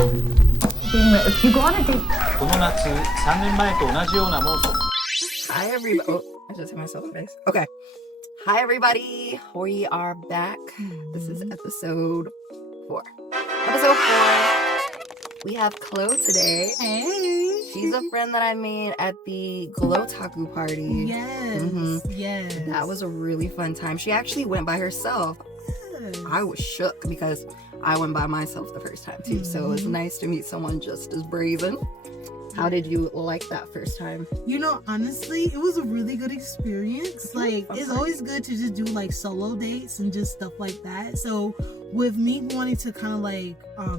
If you go on a date. この夏、3年前と同じような猛暑。 Hi, everybody. Oh, I just hit myself in the face. Okay. Hi, everybody. We are back. This is episode 4. Episode 4. We have Chlo today. Hey. She's a friend that I made at the Glotaku party. Yes. Yes. That was a really fun time. She actually went by herself. Yes. I was shook because I went by myself the first time too. So it was nice to meet someone just as brazen. How did you like that first time? You know, honestly, it was a really good experience. Like, it's always good to just do like solo dates and just stuff like that. So with me wanting to kind of like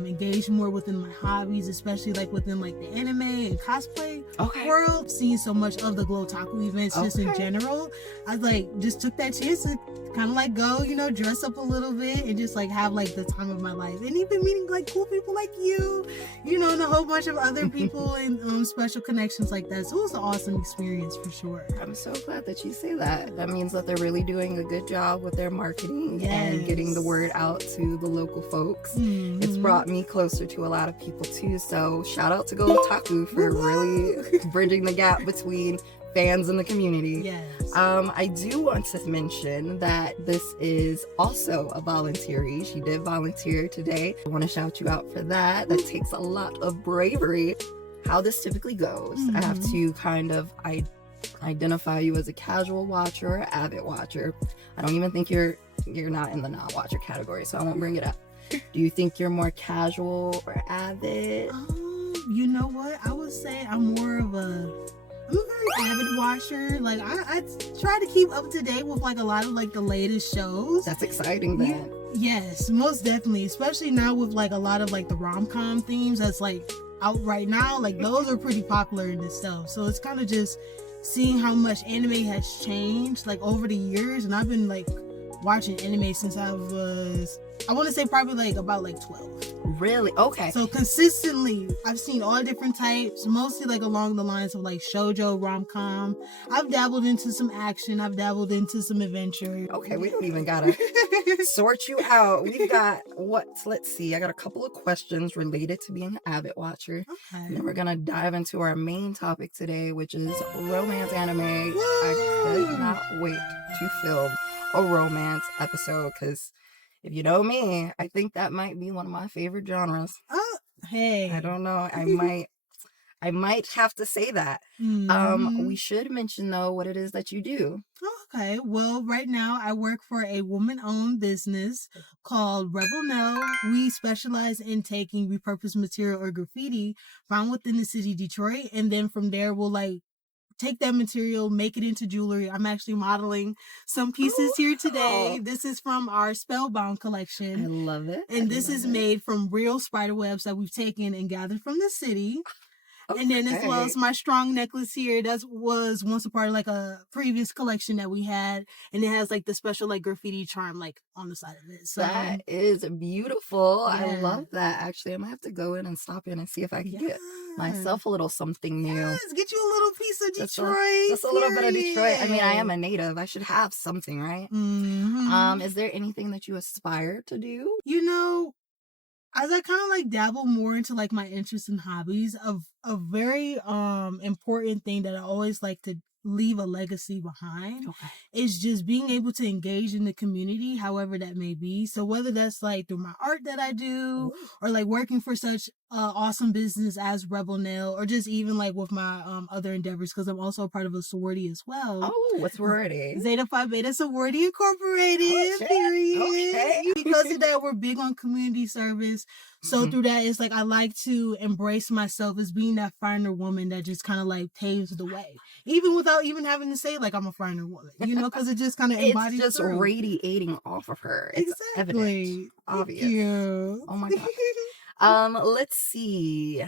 engage more within my hobbies, especially like within like the anime and cosplay world, seeing so much of the Glotaku events just in general, I like just took that chance to kind of like go, you know, dress up a little bit and just like have like the time of my life, and even meeting like cool people like you know, and a whole bunch of other people and special connections like that. So it was an awesome experience for sure. I'm so glad that you say that. That means that they're really doing a good job with their marketing and getting the word out to the local folks. It's brought me closer to a lot of people too. So shout out to Glotaku for really bridging the gap between fans in the community. Yes. I do want to mention that this is also a volunteer. She did volunteer today. I want to shout you out for that. That takes a lot of bravery. How this typically goes, I have to kind of identify you as a casual watcher or avid watcher. I don't even think you're not in the non-watcher category, so I won't bring it up. Do you think you're more casual or avid? You know what? I would say I'm a very avid watcher. Like I try to keep up to date with like a lot of like the latest shows. That's exciting then. Yes, most definitely. Especially now with like a lot of like the rom-com themes that's like out right now. Like those are pretty popular in itself. So it's kind of just seeing how much anime has changed like over the years. And I've been like watching anime since I want to say probably like about like 12. Really? Okay. So consistently, I've seen all different types, mostly like along the lines of like shoujo, rom-com. I've dabbled into some action. I've dabbled into some adventure. Okay, we don't even gotta sort you out. We've got let's see. I got a couple of questions related to being an avid watcher. Okay. And then we're gonna dive into our main topic today, which is romance anime. Woo! I could not wait to film a romance episode because if you know me, I think that might be one of my favorite genres. Oh, hey. I don't know. I might have to say that. We should mention though what it is that you do. Okay. Well, right now I work for a woman-owned business called Rebel Nell. We specialize in taking repurposed material or graffiti found within the city of Detroit, and then from there we'll like take that material, make it into jewelry. I'm actually modeling some pieces here today. This is from our Spellbound collection. I love it. And this is made from real spider webs that we've taken and gathered from the city. Okay. And then as well as my strong necklace here, that was once a part of like a previous collection that we had. And it has like the special like graffiti charm like on the side of it. So that is beautiful. Yeah. I love that. Actually, I might have to go in and stop in and see if I can get myself a little something new. Yes, get you a little piece of Detroit. Just a little bit of Detroit. I mean, I am a native. I should have something, right? Is there anything that you aspire to do? You know, as I kind of like dabble more into like my interests and hobbies, a very important thing that I always like to leave a legacy behind is just being able to engage in the community, however that may be. So whether that's like through my art that I do, or like working for such awesome business as Rebel Nail, or just even like with my other endeavors, because I'm also a part of a sorority as well. Oh, what sorority? Zeta Phi Beta Sorority Incorporated. Period. Okay. Because of that, we're big on community service. So through that, it's like I like to embrace myself as being that finer woman that just kind of like paves the way, even without even having to say like I'm a finer woman, you know, because it just kind of embodies. It's just radiating off of her. It's evident, obvious. Thank you. Oh my god. Let's see.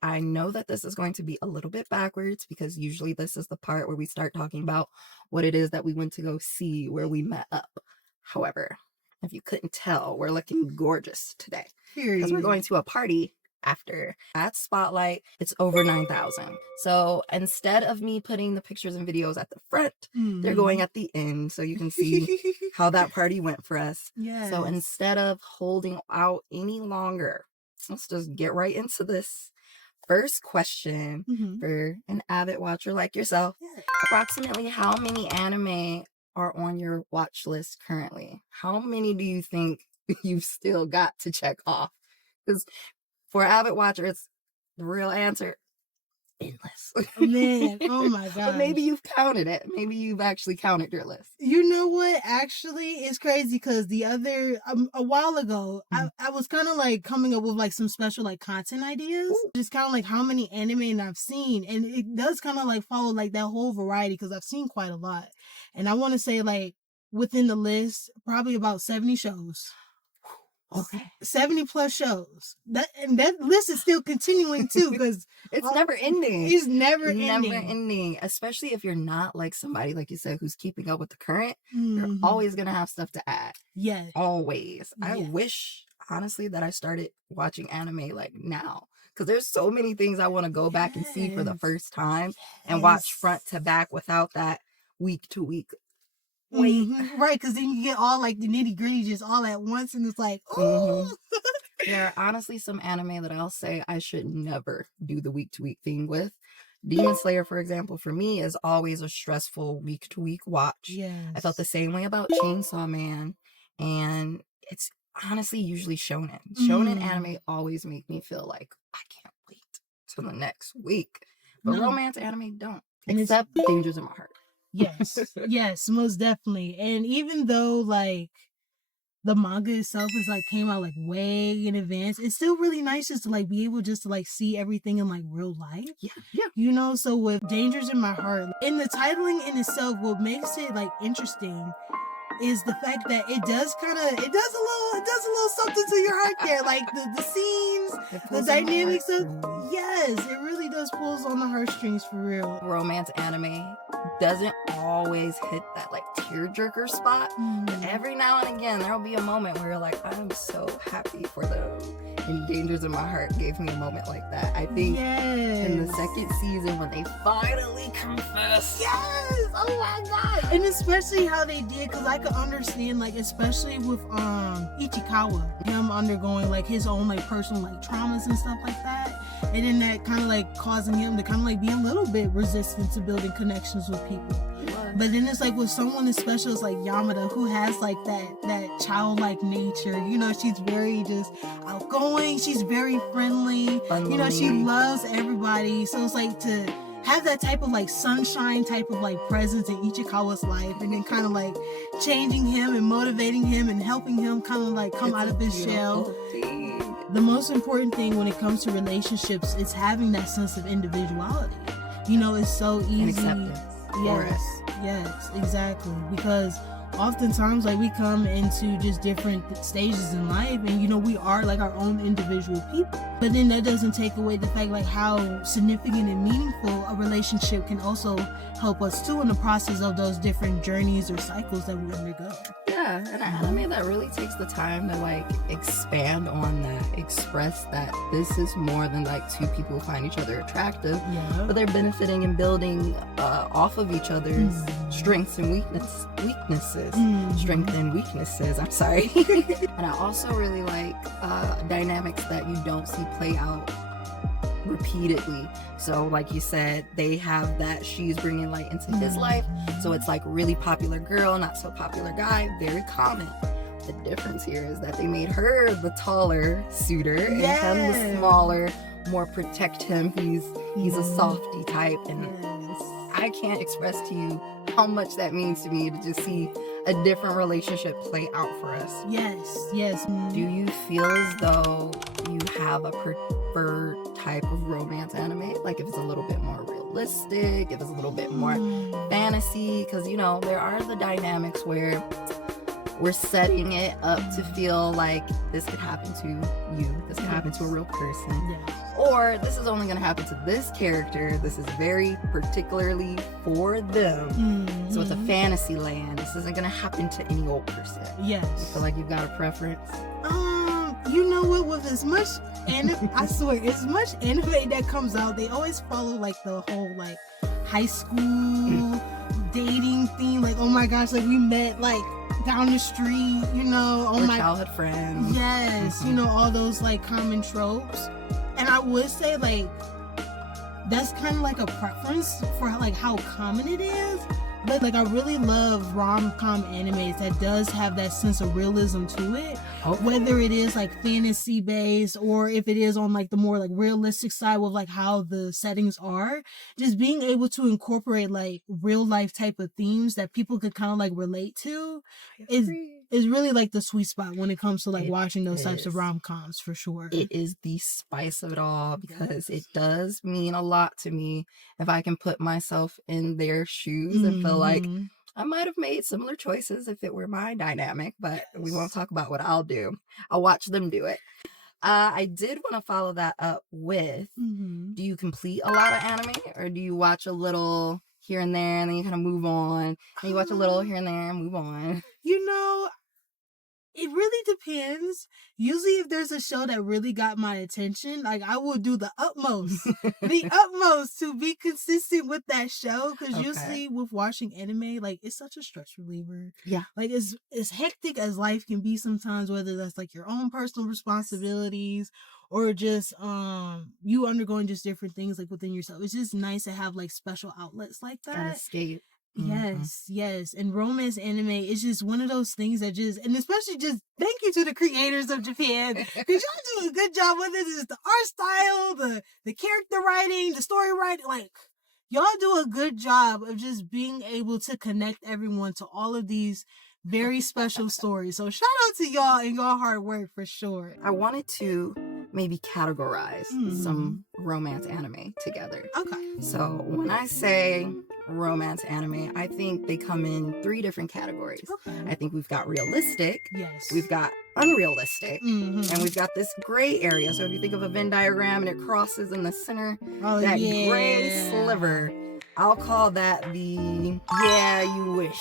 I know that this is going to be a little bit backwards because usually this is the part where we start talking about what it is that we went to go see, where we met up. However, if you couldn't tell, we're looking gorgeous today because we're going to a party after. At Spotlight, it's over 9,000. So instead of me putting the pictures and videos at the front, they're going at the end so you can see how that party went for us. Yes. So instead of holding out any longer, let's just get right into this. First question for an avid watcher like yourself. Yeah. Approximately how many anime are on your watch list currently? How many do you think you've still got to check off? Because for avid watchers, the real answer, endless. Man, oh my But gosh. maybe you've counted it. Maybe you've actually counted your list. You know what? Actually, it's crazy because the other a while ago, I was kind of like coming up with like some special like content ideas. Just kind of like how many anime I've seen, and it does kind of like follow like that whole variety because I've seen quite a lot. And I want to say like within the list, probably about 70 shows. Okay. 70 plus shows. That list is still continuing too because it's never ending. It's never ending. Especially if you're not like somebody like you said who's keeping up with the current. You're always gonna have stuff to add. Yeah. Always. I wish honestly that I started watching anime like now. Because there's so many things I want to go back and see for the first time and watch front to back without that week to week. Wait. Right, because then you get all like the nitty gritty just all at once, and it's like, oh. There are honestly some anime that I'll say I should never do the week to week thing with. Demon Slayer, for example, for me is always a stressful week to week watch. Yes. I felt the same way about Chainsaw Man, and it's honestly usually shonen. Shonen anime always make me feel like I can't wait till the next week. But romance anime don't, except Dangers in My Heart. Yes, most definitely. And even though like the manga itself is like came out like way in advance, it's still really nice just to like be able just to like see everything in like real life. Yeah. You know, so with Dangers in My Heart, in the titling in itself, what makes it like interesting is the fact that it does a little something to your heart there. Like the scenes, the dynamics of it really does pulls on the heartstrings for real. Romance anime doesn't always hit that like tearjerker spot. But every now and again there'll be a moment where you're like, I'm so happy for them. And Dangers in My Heart gave me a moment like that. I think in the second season when they finally confess. Yes! Oh my god! And especially how they did, because I could understand, like, especially with Ichikawa, him undergoing like his own like personal like traumas and stuff like that. And then that kind of like causing him to kind of like be a little bit resistant to building connections with people. But then it's like with someone as special as like Yamada, who has like that childlike nature. You know, she's very just outgoing. She's very friendly. You know, she loves everybody. So it's like to have that type of like sunshine type of like presence in Ichikawa's life, and then kind of like changing him and motivating him and helping him kind of like come out of his shell. The most important thing when it comes to relationships is having that sense of individuality. You know, it's so easy. And acceptance. Yes, exactly. Because oftentimes like we come into just different stages in life, and you know, we are like our own individual people. But then that doesn't take away the fact like how significant and meaningful a relationship can also help us too in the process of those different journeys or cycles that we undergo. Yeah, and anime that really takes the time to like expand on that, express that this is more than like two people who find each other attractive, but they're benefiting and building off of each other's strengths and weaknesses. Strengths and weaknesses, I'm sorry. And I also really like dynamics that you don't see play out repeatedly. So like you said, they have that she's bringing light into his life, so it's like really popular girl, not so popular guy, very common. The difference here is that they made her the taller suitor and him the smaller, more protect him. He's a softy type, and I can't express to you how much that means to me to just see a different relationship play out for us. Yes. Do you feel as though you have a preferred type of romance anime? Like if it's a little bit more realistic, if it's a little bit more fantasy? Because, you know, there are the dynamics where we're setting it up to feel like this could happen to you, this could happen to a real person. Or this is only going to happen to this character. This is very particularly for them. So it's a fantasy land. This isn't going to happen to any old person. You feel like you've got a preference? You know what? With as much anime, I swear, as much anime that comes out, they always follow like the whole like high school dating theme. Like, oh my gosh, like we met like down the street, you know, Or childhood friends. Yes, you know, all those like common tropes. And I would say like that's kind of like a preference for like how common it is. But like I really love rom-com animes that does have that sense of realism to it. Okay. Whether it is like fantasy based or if it is on like the more like realistic side with like how the settings are, just being able to incorporate like real life type of themes that people could kind of like relate to is really like the sweet spot when it comes to like watching those types of rom-coms for sure. It is the spice of it all because it does mean a lot to me if I can put myself in their shoes and feel like I might have made similar choices if it were my dynamic, but we won't talk about what I'll do. I'll watch them do it. I did want to follow that up with, do you complete a lot of anime or do you watch a little here and there and then you kind of move on and you watch a little here and there and move on? You know, it really depends. Usually if there's a show that really got my attention, like I will do the utmost to be consistent with that show. Because usually with watching anime, like it's such a stress reliever. Yeah. Like as hectic as life can be sometimes, whether that's like your own personal responsibilities or just you undergoing just different things like within yourself. It's just nice to have like special outlets like that. An escape. Yes. And romance anime is just one of those things that just, and especially just thank you to the creators of Japan. Because y'all do a good job with it. It's the art style, the character writing, the story writing. Like, y'all do a good job of just being able to connect everyone to all of these very special stories. So shout out to y'all and y'all hard work for sure. I wanted to maybe categorize some romance anime together. Okay. So when I say romance anime, I think they come in 3 different categories. Okay. I think we've got realistic, Yes. we've got unrealistic, and we've got this gray area. So if you think of a Venn diagram and it crosses in the center, that gray sliver, I'll call that the you wish.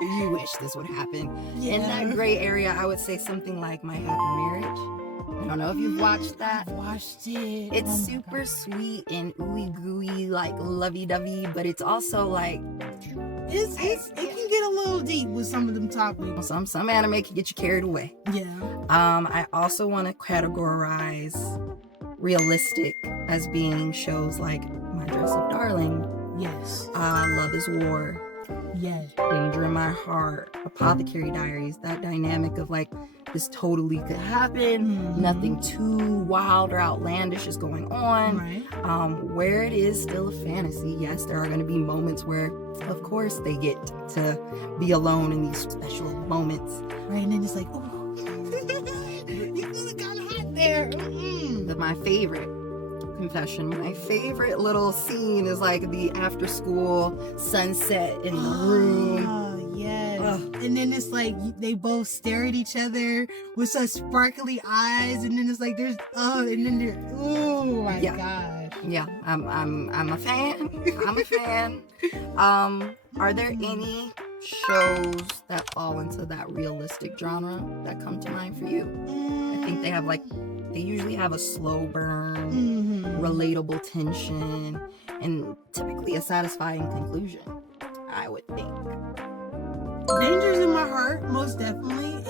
You wish this would happen. In that gray area, I would say something like My Happy Marriage. I don't know if you've watched that. I've watched it. It's super sweet and ooey gooey, like lovey-dovey, but it's also like it can get a little deep with some of them topics. Some anime can get you carried away. Yeah. I also want to categorize realistic as being shows like My Dress Up Darling. Yes. Love is War. Yes. Danger in My Heart. Apothecary Diaries. That dynamic of like this totally could happen. Nothing too wild or outlandish is going on. Right. Where it is still a fantasy, yes, there are going to be moments where, of course, they get to be alone in these special moments. Right, and then it's like, oh, you feel kind of hot there. My favorite confession, my favorite little scene is like the after school sunset in the room. Yes. And then it's like they both stare at each other with such sparkly eyes, and then it's like there's and then they're oh my gosh. Yeah, I'm a fan. I'm a fan. Are there any shows that fall into that realistic genre that come to mind for you? I think they usually have a slow burn, relatable tension, and typically a satisfying conclusion, I would think. Danger's in My Heart, most definitely.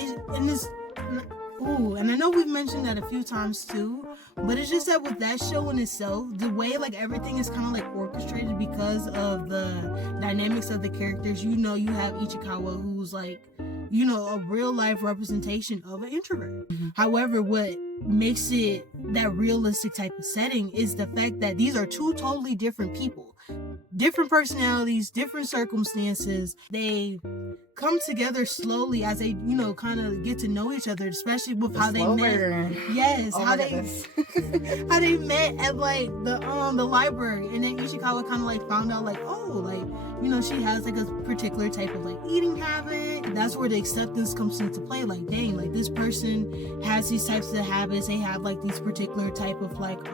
And I know we've mentioned that a few times too, but it's just that with that show in itself, the way like everything is kind of like orchestrated because of the dynamics of the characters. You know, you have Ichikawa, who's like, you know, a real life representation of an introvert. However, what makes it that realistic type of setting is the fact that these are 2 totally different people, different personalities, different circumstances. They come together slowly as they, you know, kind of get to know each other, especially with how they met. Yes, how they met at like the library, and then Ishikawa kind of like found out like, oh, like, you know, she has like a particular type of like eating habit. That's where the acceptance comes into play. Like, dang, like this person has these types of habits. They have like these particular type of like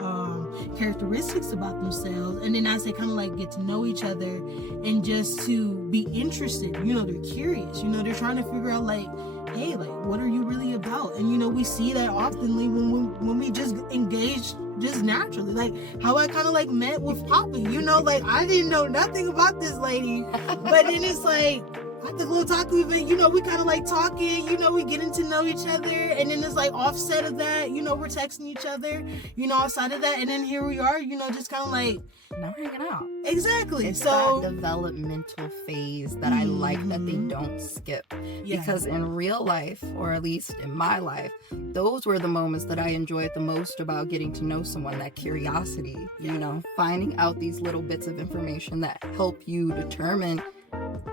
characteristics about themselves. And then as they kind of like get to know each other and just to be interested, you know, they're curious. You know, they're trying to figure out like, hey, like, what are you really about? And you know, we see that oftenly when we just engage just naturally, like how I kind of like met with Poppy, you know, like I didn't know nothing about this lady, but then it's like at the little taco event, you know, we kind of like talking, you know, we getting to know each other, and then it's like offset of that, you know, we're texting each other, you know, outside of that, and then here we are, you know, just kind of like now hanging out. Exactly. It's so that developmental phase that I like that they don't skip. Because in real life, or at least in my life, those were the moments that I enjoyed the most about getting to know someone, that curiosity, you know, finding out these little bits of information that help you determine,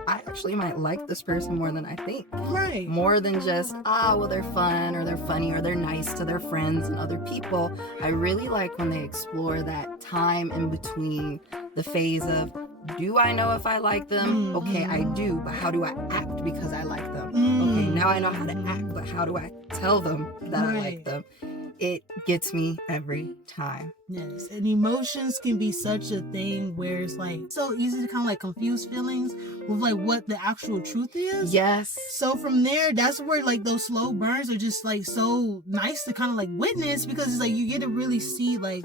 I actually might like this person more than I think. Right. More than just, well, they're fun, or they're funny, or they're nice to their friends and other people. I really like when they explore that time in between the phase of, do I know if I like them? Okay, I do, but how do I act because I like them? Okay, now I know how to act, but how do I tell them that I like them? It gets me every time. Yes, and emotions can be such a thing where it's like so easy to kind of like confuse feelings with like what the actual truth is. Yes. So from there, that's where like those slow burns are just like so nice to kind of like witness, because it's like you get to really see like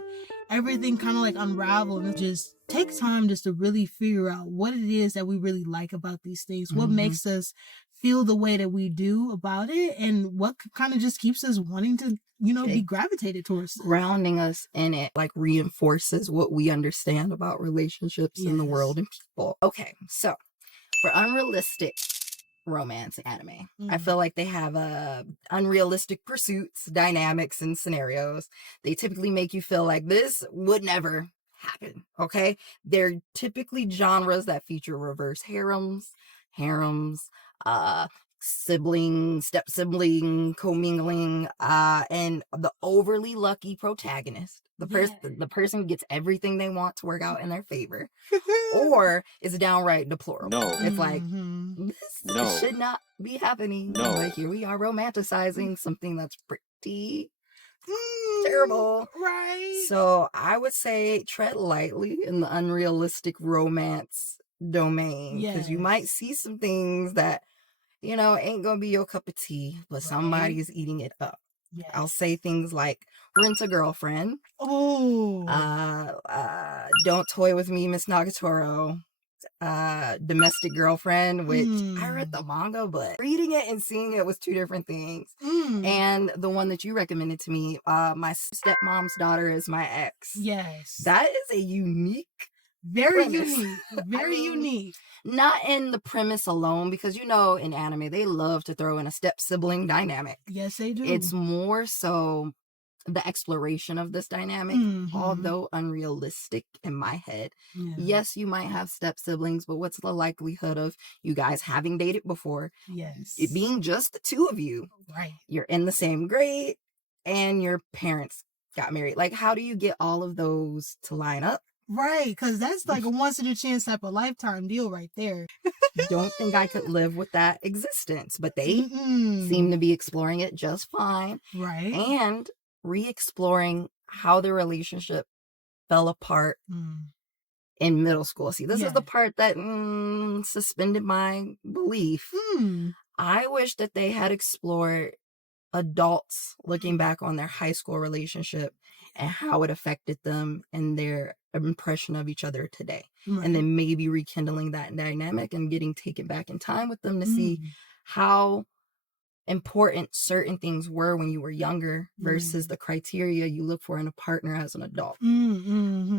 everything kind of like unravel, and it just takes time just to really figure out what it is that we really like about these things, what makes us feel the way that we do about it, and what kind of just keeps us wanting to, you know, be gravitated towards it. Grounding us in it like reinforces what we understand about relationships in the world and people. Okay, so for unrealistic romance anime, I feel like they have unrealistic pursuits, dynamics, and scenarios. They typically make you feel like this would never happen. Okay, they're typically genres that feature reverse harems, sibling, step sibling, commingling, and the overly lucky protagonist. The person gets everything they want to work out in their favor, or it's downright deplorable. No. It's like, this should not be happening. No. But here we are romanticizing something that's pretty terrible. Right. So I would say tread lightly in the unrealistic romance domain, because you might see some things that, you know, ain't gonna be your cup of tea, but somebody is eating it up. I'll say things like Rent a Girlfriend. Oh. Don't Toy with Me, Miss Nagatoro. Domestic Girlfriend, which I read the manga, but reading it and seeing it was two different things. And the one that you recommended to me, My Stepmom's Daughter Is My Ex. Yes. That is a unique Very premise. unique. Very unique. Not in the premise alone, because you know in anime they love to throw in a step sibling dynamic. Yes, they do. It's more so the exploration of this dynamic, although unrealistic in my head. Yes, you might have step siblings, but what's the likelihood of you guys having dated before? Yes. It being just the two of you. Right. You're in the same grade and your parents got married. Like, how do you get all of those to line up? Right, because that's like a once in a chance type of lifetime deal right there. Don't think I could live with that existence, but they seem to be exploring it just fine. Right. And re-exploring how the relationship fell apart in middle school. See, this is the part that suspended my belief. I wish that they had explored adults looking back on their high school relationship and how it affected them and their impression of each other today. And then maybe rekindling that dynamic and getting taken back in time with them to see how important certain things were when you were younger versus the criteria you look for in a partner as an adult.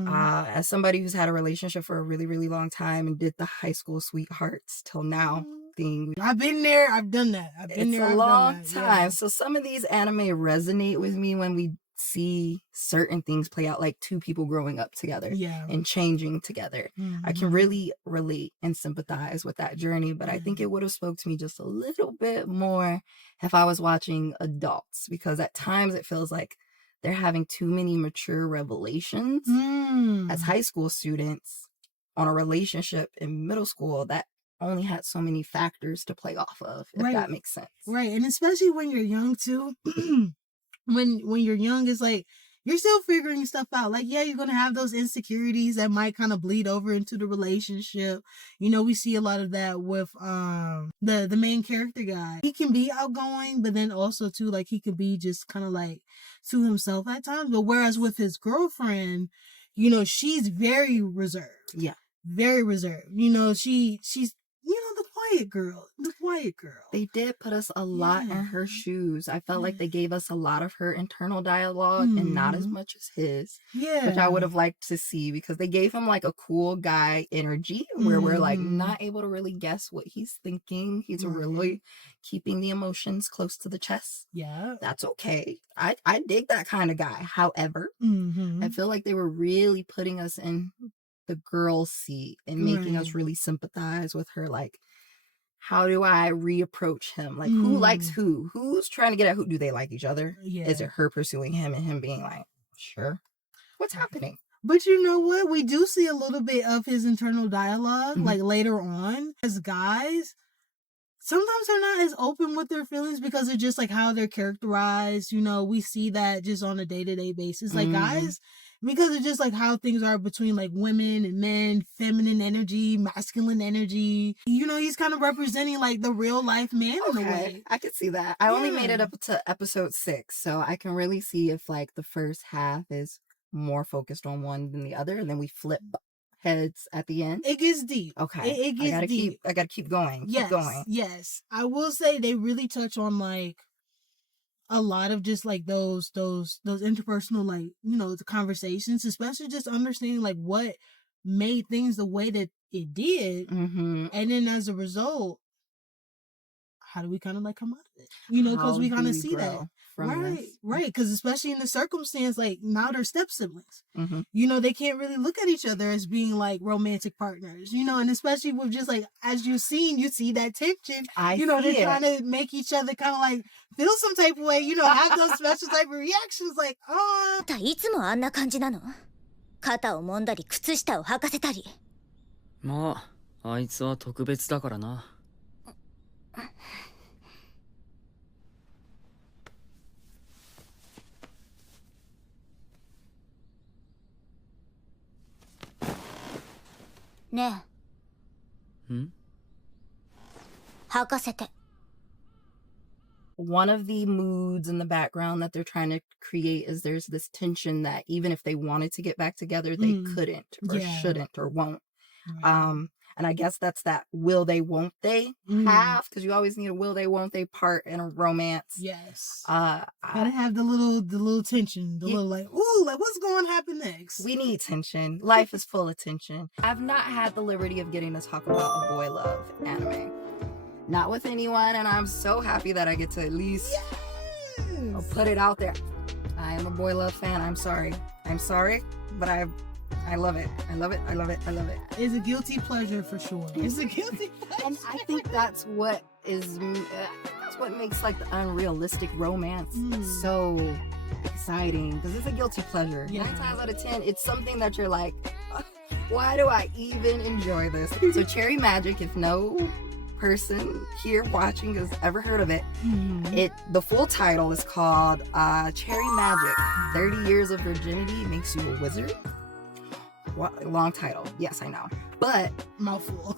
As somebody who's had a relationship for a really, really long time and did the high school sweethearts till now thing. I've been there. I've done that. It's a long time. So some of these anime resonate with me when we see certain things play out, like two people growing up together and changing together. I can really relate and sympathize with that journey, but I think it would have spoke to me just a little bit more if I was watching adults, because at times it feels like they're having too many mature revelations as high school students on a relationship in middle school that only had so many factors to play off of, if that makes sense. Right. And especially when you're young too. when you're young, it's like you're still figuring stuff out. Like, yeah, you're gonna have those insecurities that might kind of bleed over into the relationship. You know, we see a lot of that with the main character guy. He can be outgoing, but then also too, like, he could be just kind of like to himself at times. But whereas with his girlfriend, you know, she's very reserved. Yeah. Very reserved. You know, she's, you know, the quiet girl. The quiet girl. They did put us a lot in her shoes. I felt like they gave us a lot of her internal dialogue and not as much as his. Yeah. Which I would have liked to see because they gave him like a cool guy energy where we're like not able to really guess what he's thinking. He's really keeping the emotions close to the chest. Yeah. That's okay. I dig that kind of guy. However, I feel like they were really putting us in the girl seat and making us really sympathize with her. Like, how do I reapproach him? Like, who likes who? Who's trying to get at who? Do they like each other? Yeah. Is it her pursuing him and him being like, sure? What's happening? But you know what? We do see a little bit of his internal dialogue, like later on. As guys, sometimes they're not as open with their feelings because of just like how they're characterized. You know, we see that just on a day-to-day basis. Like guys, because of just like how things are between like women and men, feminine energy, masculine energy. You know, he's kind of representing like the real life man in a way. I could see that. I only made it up to episode 6, so I can really see if like the first half is more focused on one than the other, and then we flip heads at the end. It gets deep. Okay. It gets deep. I gotta keep going. Yes. Keep going. Yes. I will say they really touch on like a lot of just like those interpersonal, like, you know, the conversations, especially just understanding like what made things the way that it did. And then as a result, how do we kind of like come out of it? You know, because we kind of see that. Right. Because especially in the circumstance, like now they're step siblings. You know, they can't really look at each other as being like romantic partners, you know, and especially with just like, as you've seen, you see that tension. You know, they're trying to make each other kind of like feel some type of way, you know, have those special type of reactions like, いつもあんな感じなの？肩を揉んだり靴下を履かせたり。まあ、あいつは特別だからな。ねえ。履かせて。One of the moods in the background that they're trying to create is there's this tension that even if they wanted to get back together, they couldn't or shouldn't or won't. And I guess that's that will they, won't they have, because you always need a will they, won't they part in a romance. Yes. Gotta have the little tension, the little like, ooh, like what's going to happen next? We need tension. Life is full of tension. I've not had the liberty of getting to talk about a boy love anime. Not with anyone, and I'm so happy that I get to at least put it out there. I am a boy love fan. I'm sorry, but I love it. I love it. I love it. I love it. It's a guilty pleasure for sure. It's a guilty pleasure. And I think that's what makes like the unrealistic romance so exciting, because it's a guilty pleasure. 9 times out of 10, it's something that you're like, why do I even enjoy this? So Cherry Magic, if no person here watching has ever heard of it, the full title is called Cherry Magic, 30 Years of Virginity Makes You a Wizard. What, long title. Yes, I know. But mouthful.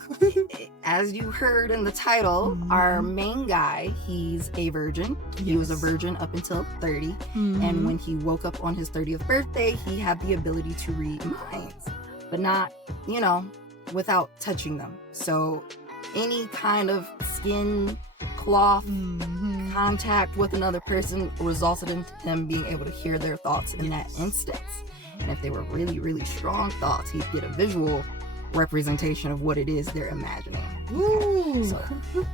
As you heard in the title, our main guy, he's a virgin. He was a virgin up until 30. And when he woke up on his 30th birthday, he had the ability to read minds, but not, you know, without touching them. So any kind of skin, cloth, contact with another person resulted in him being able to hear their thoughts in that instance. And if they were really, really strong thoughts, he'd get a visual representation of what it is they're imagining. Ooh. So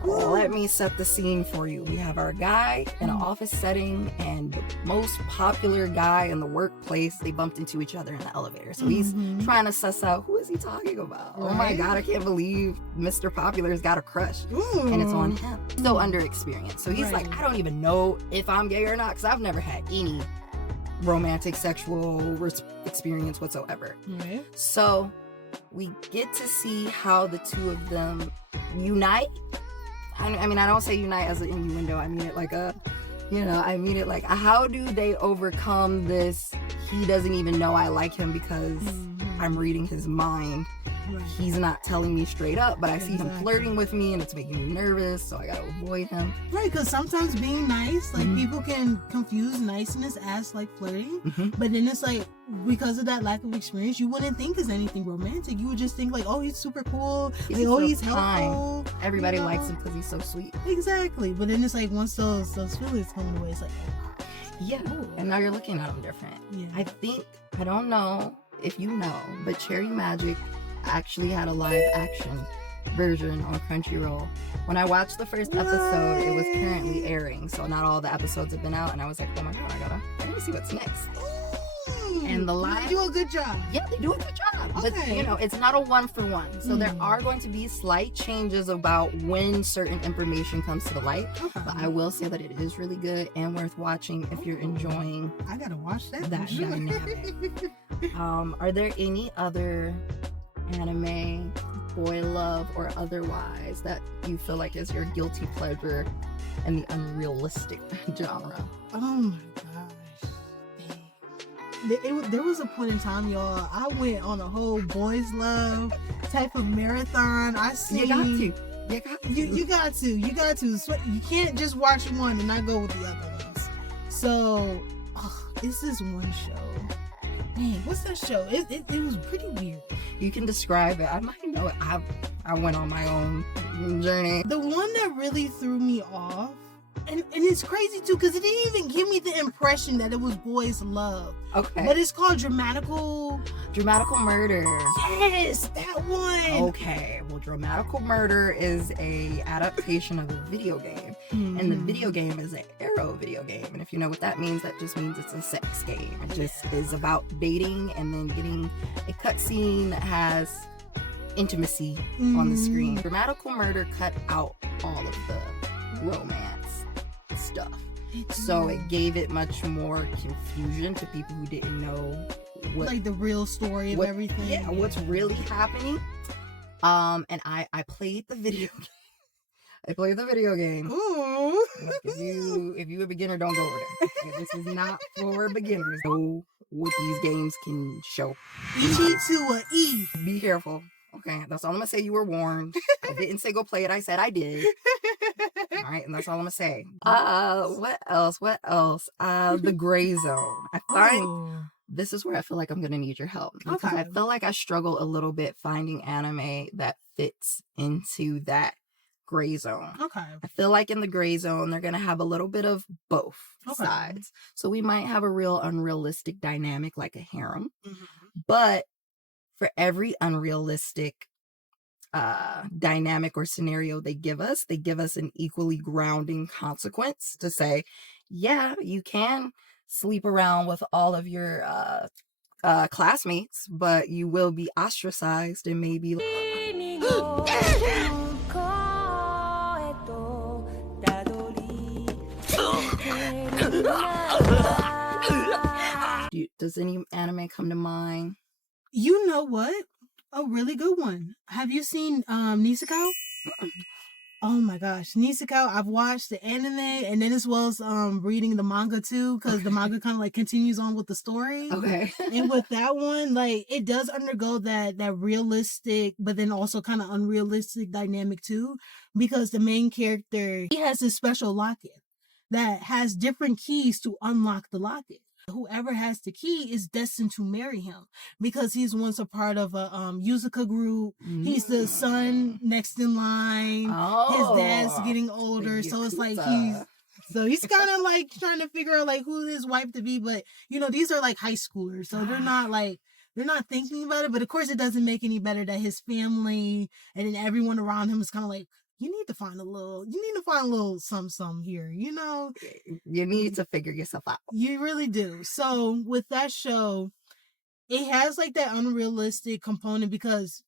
let me set the scene for you. We have our guy in an office setting, and the most popular guy in the workplace, they bumped into each other in the elevator. So he's trying to suss out, who is he talking about? Oh my God, I can't believe Mr. Popular's got a crush. And it's on him. So underexperienced. So he's like, I don't even know if I'm gay or not, because I've never had any romantic sexual experience whatsoever. So we get to see how the two of them unite. I mean, I don't say unite as an innuendo. I mean it like how do they overcome this? He doesn't even know I like him because I'm reading his mind Right. he's not telling me straight up, but I see him Exactly. flirting with me and it's making me nervous, so I gotta avoid him. Right, because sometimes being nice, like Mhm. people can confuse niceness as like flirting, Mhm. but then it's like because of that lack of experience, you wouldn't think it's anything romantic. You would just think like, oh, he's super cool, He's like, so oh, he's kind. helpful. Everybody you know? likes him because he's so sweet. Exactly, but then it's like once those feelings come away, it's like, Yeah, and now you're looking at him different. yeah. I don't know if you know, but Cherry Magic actually had a live action version on Crunchyroll. When I watched the first episode, it was currently airing, so not all the episodes have been out, and I was like, oh my god, I gotta see what's next. And the live- They do a good job. Yeah, they do a good job. But, Okay. you know, it's not a one-for-one. So there Mm. are going to be slight changes about when certain information comes to the light. Okay. But I will say that it is really good and worth watching if you're enjoying. I gotta watch that. That for sure. dynamic. Are there any other anime, boy love, or otherwise that you feel like is your guilty pleasure in the unrealistic genre? Oh my gosh. Dang. There was a point in time, y'all, I went on a whole boys love type of marathon. I see. You got to. You got to. You got to. You got to. So you can't just watch one and not go with the other ones. So, it's this one show. Dang, what's that show? It was pretty weird. You can describe it. I might know it. I went on my own journey. The one that really threw me off, and it's crazy too, because it didn't even give me the impression that it was boys love. Okay. But it's called Dramatical Murder. Yes, that one. Okay. Well, Dramatical Murder is a adaptation of a video game. And the video game is an arrow video game. And if you know what that means, that just means it's a sex game. It just is about dating and then getting a cutscene that has intimacy on the screen. Dramatical Murder cut out all of the romance stuff. So it gave it much more confusion to people who didn't know what, like the real story of everything. Yeah, what's really happening. And I played the video game. I played the video game. Ooh. Like, if you a beginner, don't go over there. Okay, this is not for beginners. Know what these games can show. E to a E. Be careful. Okay, that's all I'm gonna say. You were warned. I didn't say go play it. I said I did. All right, and that's all I'm gonna say. What else? The gray zone. I find this is where I feel like I'm gonna need your help because Okay. I feel like I struggle a little bit finding anime that fits into that gray zone. Okay. I feel like in the gray zone, they're going to have a little bit of both Okay. sides. So we might have a real unrealistic dynamic like a harem, Mhm. but for every unrealistic dynamic or scenario they give us an equally grounding consequence to say, yeah, you can sleep around with all of your classmates, but you will be ostracized and maybe does any anime come to mind? You know what? A really good one. Have you seen Niseko? Oh my gosh, Niseko. I've watched the anime and then as well as reading the manga too, because the manga kind of like continues on with the story. Okay. And with that one, like it does undergo that realistic, but then also kind of unrealistic dynamic too, because the main character, he has this special locket that has different keys to unlock the locket. Whoever has the key is destined to marry him because he's once a part of a Yuzuka group. He's the son next in line. Oh, His dad's getting older, so it's like he's kind of like trying to figure out like who his wife to be. But you know, these are like high schoolers, so they're not thinking about it. But of course, it doesn't make any better that his family and then everyone around him is kind of like, you need to find a little some here, you know? You need to figure yourself out. You really do. So with that show, it has like that unrealistic component because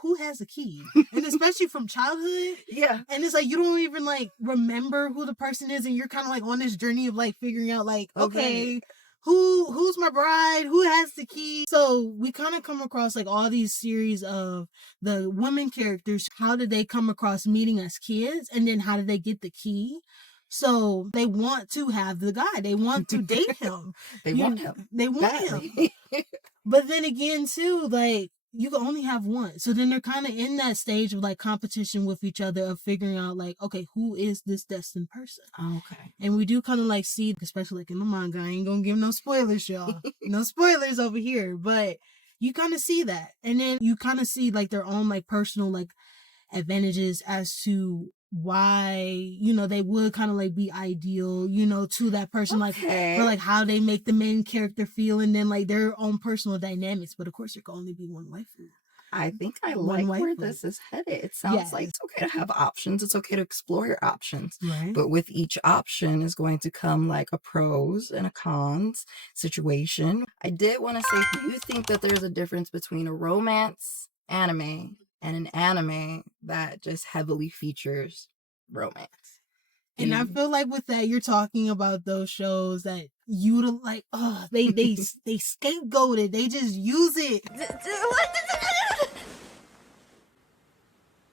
who has a key? And especially from childhood. Yeah. And it's like you don't even like remember who the person is and you're kind of like on this journey of like figuring out like, okay, who's my bride? Who has the key? So we kind of come across like all these series of the women characters. How did they come across meeting as kids? And then how did they get the key? So they want to have the guy. They want to date him. They want him. They want badly. him. But then again, too, like, you can only have one. So then they're kind of in that stage of like competition with each other of figuring out like, okay, who is this destined person? Okay. And we do kind of like see, especially like in the manga, I ain't gonna give no spoilers, y'all. No spoilers over here, but you kind of see that. And then you kind of see like their own like personal like advantages as to why, you know, they would kind of like be ideal, you know, to that person, like for like how they make the main character feel, and then like their own personal dynamics. But of course there can only be one waifu. I think I like where this is headed. It sounds like it's okay to have options. It's okay to explore your options. Right. But with each option is going to come like a pros and a cons situation. I did want to say, do you think that there's a difference between a romance anime and an anime that just heavily features romance? And I feel like with that, you're talking about those shows that you like, oh, they scapegoat it. They just use it.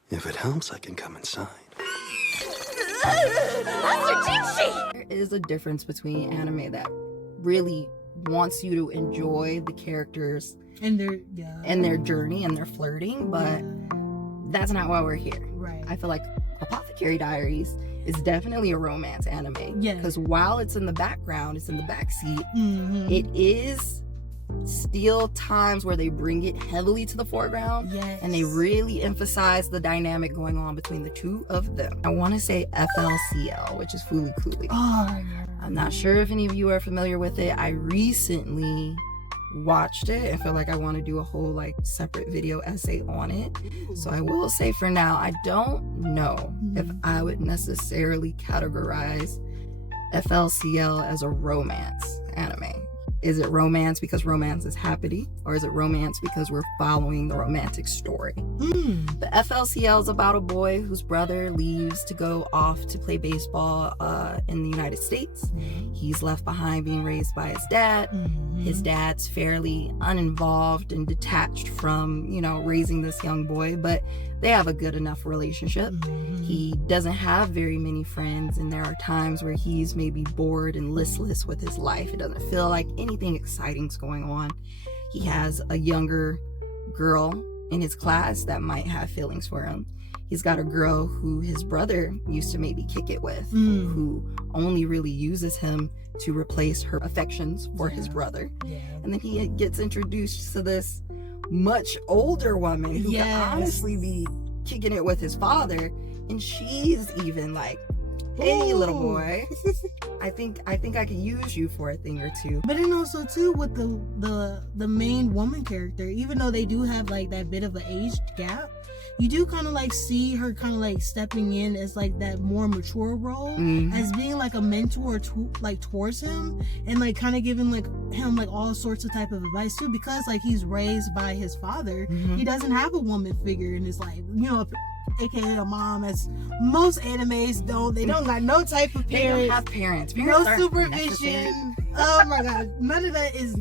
If it helps, I can come inside. There is a difference between anime that really wants you to enjoy the characters and their journey and their flirting, but that's not why we're here. Right. I feel like Apothecary Diaries is definitely a romance anime. Yeah. Because while it's in the background, it's in the backseat, Mm-hmm. it is still times where they bring it heavily to the foreground. Yes. And they really emphasize the dynamic going on between the two of them. I want to say FLCL, which is Fooly Cooley. Oh, yeah. I'm not sure if any of you are familiar with it. I recently watched it and feel like I want to do a whole like separate video essay on it. So I will say for now, I don't know if I would necessarily categorize FLCL as a romance anime. Is it romance because romance is happening, or is it romance because we're following the romantic story? The FLCL is about a boy whose brother leaves to go off to play baseball in the United States. He's left behind being raised by his dad. His dad's fairly uninvolved and detached from, you know, raising this young boy, but they have a good enough relationship. He doesn't have very many friends, and there are times where he's maybe bored and listless with his life. It doesn't feel like anything exciting's going on. He has a younger girl in his class that might have feelings for him. He's got a girl who his brother used to maybe kick it with, who only really uses him to replace her affections for his brother. And then he gets introduced to this much older woman who could honestly be kicking it with his father, and she's even like, hey, little boy, I think I could use you for a thing or two. But then also too with the main woman character, even though they do have like that bit of an age gap, you do kind of like see her kind of like stepping in as like that more mature role, as being like a mentor towards him, and like kind of giving like him like all sorts of type of advice too, because like he's raised by his father. He doesn't have a woman figure in his life, you know, aka a mom, as most animes don't. They don't got no type of parents. They don't have parents. No supervision. Oh my god, none of that is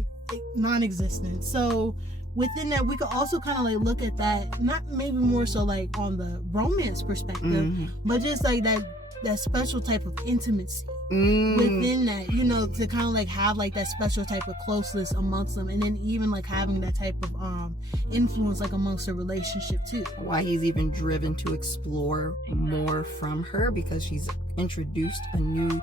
non-existent. So within that, we could also kind of like look at that, not maybe more so like on the romance perspective, but just like that special type of intimacy within that, you know, to kind of like have like that special type of closeness amongst them, and then even like having that type of influence like amongst the relationship too. Why he's even driven to explore more from her, because she's introduced a new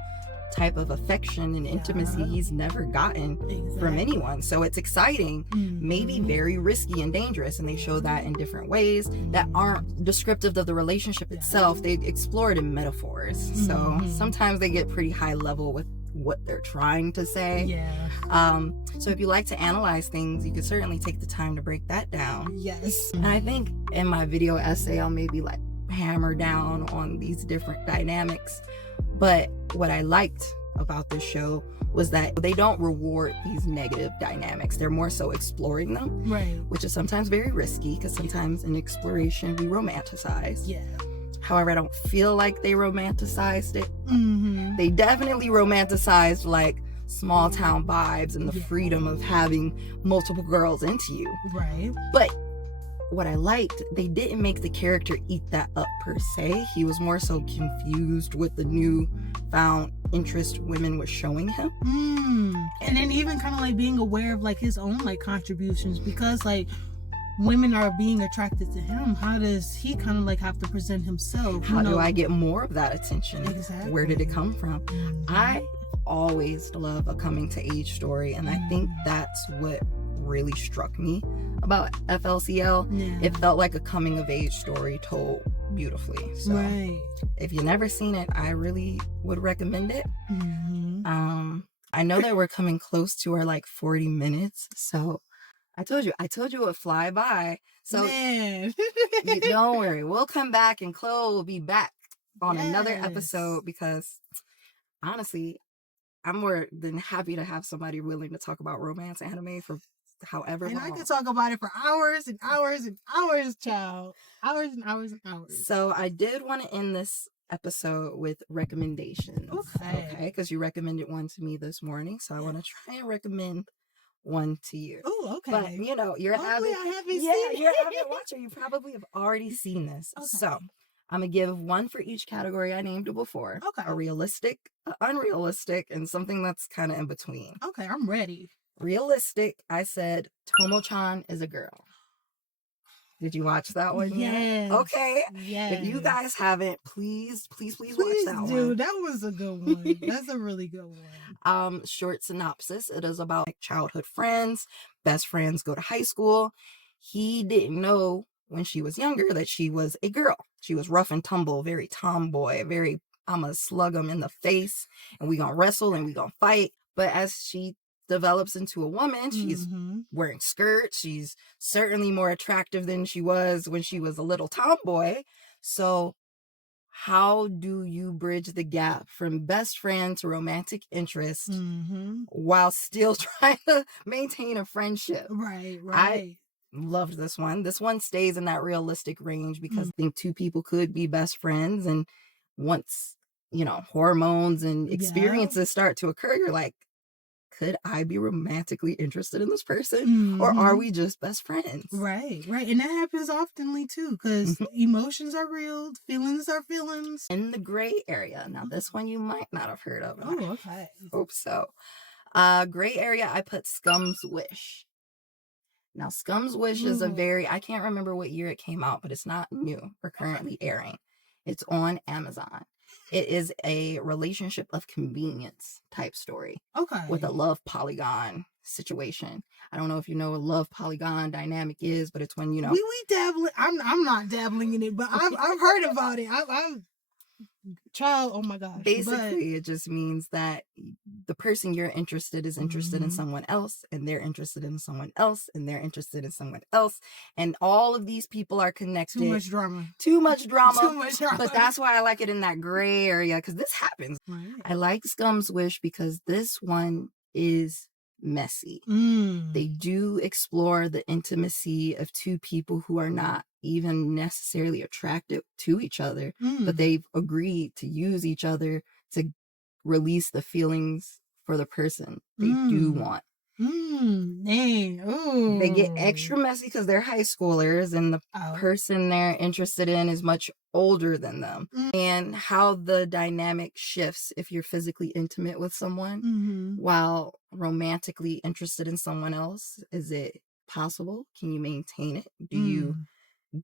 type of affection and intimacy he's never gotten from anyone. So it's exciting, maybe very risky and dangerous, and they show that in different ways that aren't descriptive of the relationship itself. They explore it in metaphors. So sometimes they get pretty high level with what they're trying to say. So if you like to analyze things, you could certainly take the time to break that down. And I think in my video essay I'll maybe like hammer down on these different dynamics. But what I liked about this show was that they don't reward these negative dynamics. They're more so exploring them, which is sometimes very risky, because sometimes in exploration we romanticize. However, I don't feel like they romanticized it. They definitely romanticized like small town vibes and the freedom of having multiple girls into you. But what I liked, they didn't make the character eat that up per se. He was more so confused with the new found interest women were showing him. And then even kind of like being aware of like his own like contributions, because like women are being attracted to him, how does he kind of like have to present himself? How do I get more of that attention? Exactly. Where did it come from? I always love a coming to age story, and I think that's what really struck me about FLCL. Yeah. It felt like a coming of age story told beautifully. So Right. if you've never seen it, I really would recommend it. Mm-hmm. I know that we're coming close to our like 40 minutes, so I told you it would fly by. So Man. don't worry, we'll come back and Chlo will be back on another Yes. episode, because honestly, I'm more than happy to have somebody willing to talk about romance anime for however And I long. could talk about it for hours and hours and hours, child. Hours and hours and hours. So I did want to end this episode with recommendations. Okay. Because you recommended one to me this morning, so I want to try and recommend one to you. Oh, okay. But you know, you're Hopefully I haven't seen you're it. an avid watcher. You probably have already seen this. Okay. So I'm gonna give one for each category I named before. Okay. A realistic, a unrealistic, and something that's kind of in between. Okay, I'm ready. Realistic, I said Tomo-chan is a girl. Did you watch that one yet? Yes. Okay. Yes. If you guys haven't, please watch that do. one. That was a good one. That's a really good one. Short synopsis. It is about childhood friends. Best friends go to high school. He didn't know when she was younger that she was a girl. She was rough and tumble, very tomboy, very, I'm gonna slug him in the face and we gonna wrestle and we gonna fight. But as she develops into a woman, she's wearing skirts. She's certainly more attractive than she was when she was a little tomboy. So how do you bridge the gap from best friend to romantic interest while still trying to maintain a friendship? Right. I loved this one. This one stays in that realistic range because I think two people could be best friends, and once, you know, hormones and experiences start to occur, you're like, could I be romantically interested in this person? Or are we just best friends? Right. And that happens oftenly too, because emotions are real, feelings are feelings. In the gray area. Now, this one you might not have heard of. Oh, okay. I hope so. Gray area, I put Scum's Wish. Now, Scum's Wish is I can't remember what year it came out, but it's not new or currently airing. It's on Amazon. It is a relationship of convenience type story. Okay. With a love polygon situation. I don't know if you know what love polygon dynamic is, but it's when, you know. We dabble. I'm not dabbling in it, but I've heard about it. I'm child. Oh my gosh. Basically, it just means that the person you're interested is interested in someone else, and they're interested in someone else, and they're interested in someone else, and all of these people are connected. Too much drama. Too much drama. Too much drama. But that's why I like it in that gray area, because this happens. Right. I like Scum's Wish because this one is messy. They do explore the intimacy of two people who are not even necessarily attracted to each other, but they've agreed to use each other to release the feelings for the person they do want. Dang. Ooh. They get extra messy because they're high schoolers, and the person they're interested in is much older than them. And how the dynamic shifts if you're physically intimate with someone while romantically interested in someone else. Is it possible? Can you maintain it? Do you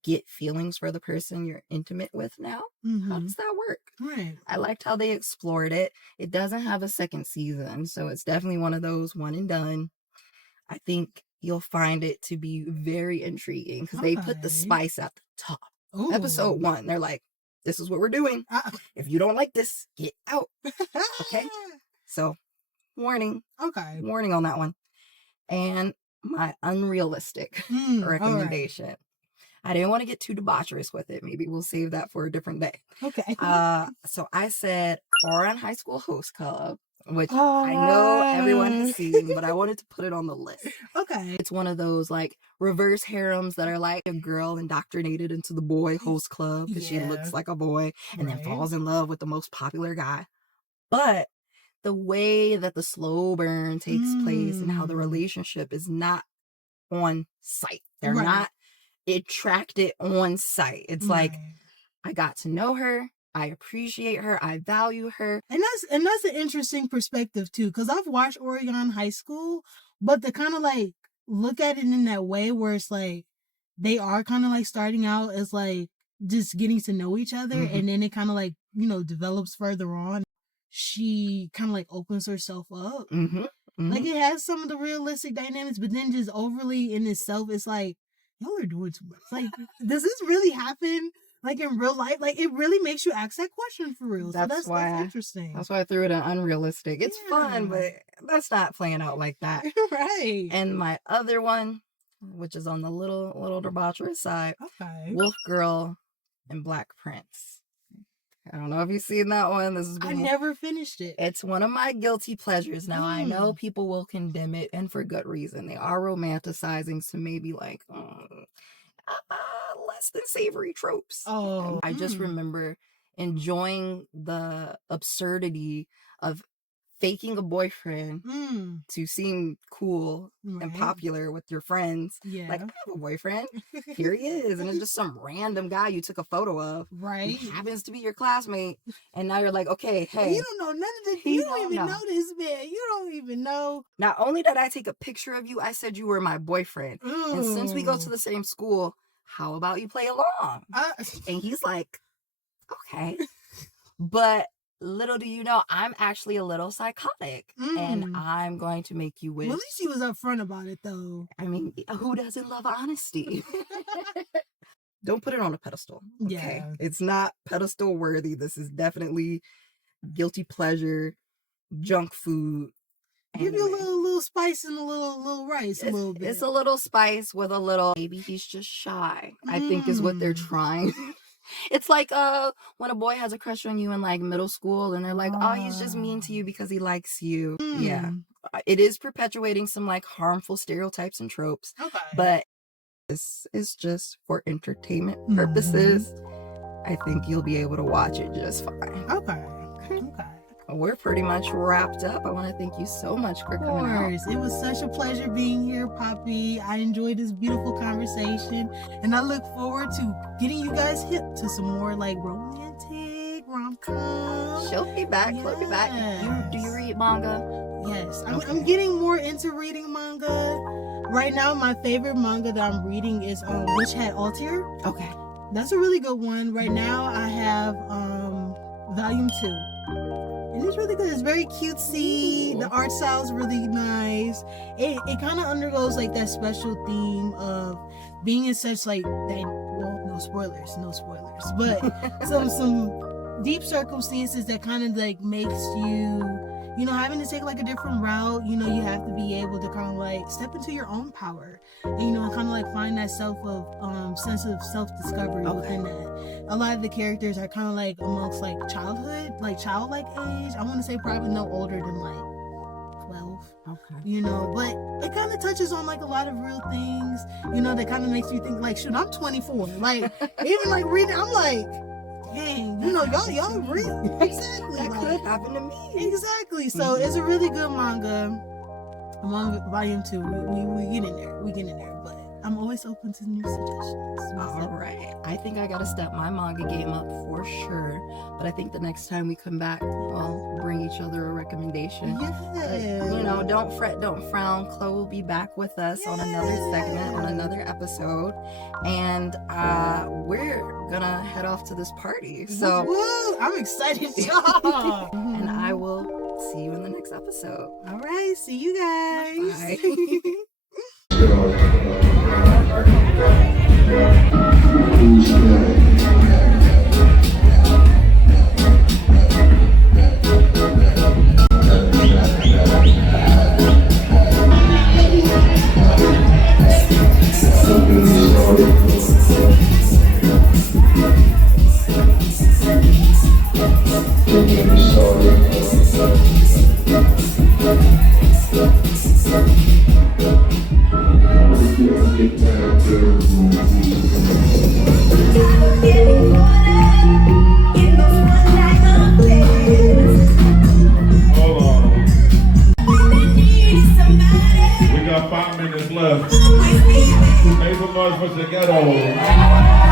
get feelings for the person you're intimate with now? How does that work? Right. I liked how they explored it. It doesn't have a second season, so it's definitely one of those one and done. I think you'll find it to be very intriguing because they put the spice at the top. Ooh. Episode 1, they're like, this is what we're doing. If you don't like this, get out. Okay? So, warning. Okay. Warning on that one. And my unrealistic recommendation. Right. I didn't want to get too debaucherous with it. Maybe we'll save that for a different day. Okay. So I said Ouran High School Host Club, which I know everyone has seen, but I wanted to put it on the list. Okay. It's one of those like reverse harems that are like a girl indoctrinated into the boy host club because she looks like a boy and then falls in love with the most popular guy. But the way that the slow burn takes place and how the relationship is not on site. They're not attracted on site. It's like, I got to know her, I appreciate her, I value her. And that's an interesting perspective too, because I've watched Ouran High School, but to kind of like look at it in that way where it's like they are kind of like starting out as like just getting to know each other, and then it kind of like, you know, develops further on. She kind of like opens herself up. Like it has some of the realistic dynamics, but then just overly in itself, it's like, y'all are doing too much. Like, does this really happen? Like in real life? Like it really makes you ask that question for real. That's interesting. That's why I threw it in unrealistic. It's fun, but that's not playing out like that. Right. And my other one, which is on the little debaucherous side, Wolf Girl and Black Prince. I don't know if you've seen that one. I never finished it. It's one of my guilty pleasures. Now, I know people will condemn it, and for good reason. They are romanticizing some maybe like less than savory tropes. Oh. I just remember enjoying the absurdity of faking a boyfriend to seem cool and popular with your friends. Yeah. Like, I have a boyfriend. Here he is. And it's just some random guy you took a photo of. Right. He happens to be your classmate. And now you're like, okay, hey. You don't know none of this. You don't even know this man. You don't even know. Not only did I take a picture of you, I said you were my boyfriend. And since we go to the same school, how about you play along? And he's like, okay. But little do you know, I'm actually a little psychotic, and I'm going to make you wish. Well, at least he was upfront about it, though. I mean, who doesn't love honesty? Don't put it on a pedestal. Okay? Yeah. It's not pedestal worthy. This is definitely guilty pleasure, junk food. Give you a little spice and a little rice, a little bit. It's a little spice with a little, maybe he's just shy, I think is what they're trying. It's like when a boy has a crush on you in like middle school and they're like, oh, he's just mean to you because he likes you. Yeah. It is perpetuating some like harmful stereotypes and tropes. Okay. But this is just for entertainment purposes. I think you'll be able to watch it just fine. Okay. We're pretty much wrapped up. I want to thank you so much for coming out. It was such a pleasure being here, Poppy. I enjoyed this beautiful conversation, and I look forward to getting you guys hip to some more like romantic rom-com. She'll be back. She'll be back. Do you read manga? Yes. I'm getting more into reading manga. Right now, my favorite manga that I'm reading is Witch Hat Altair. Okay. That's a really good one. Right now, I have volume 2. And it's really good. It's very cutesy. The art style is really nice. It kind of undergoes like that special theme of being in such like that. Well, no spoilers, but some deep circumstances that kind of like makes you know, having to take like a different route. You know, you have to be able to kind of like step into your own power, and you know, kind of like find that sense of self-discovery within that. A lot of the characters are kind of like amongst like childlike age. I want to say probably no older than like 12. Okay. You know, but it kind of touches on like a lot of real things. You know, that kind of makes you think like, shoot, I'm 24. Like even like reading, I'm like, dang, you know, y'all real. Exactly. That could happen to me. Exactly. So it's a really good manga. Volume 2. We get in there. But I'm always open to new suggestions. All right. I think I got to step my manga game up for sure. But I think the next time we come back, we'll bring each other a recommendation. Yeah. You know, don't fret, don't frown. Chlo will be back with us on another segment, on another episode. And we're going to head off to this party. So woo, I'm excited, y'all. And I will see you in the next episode. All right. See you guys. Bye. We got 5 minutes left. Make some noise for the ghetto.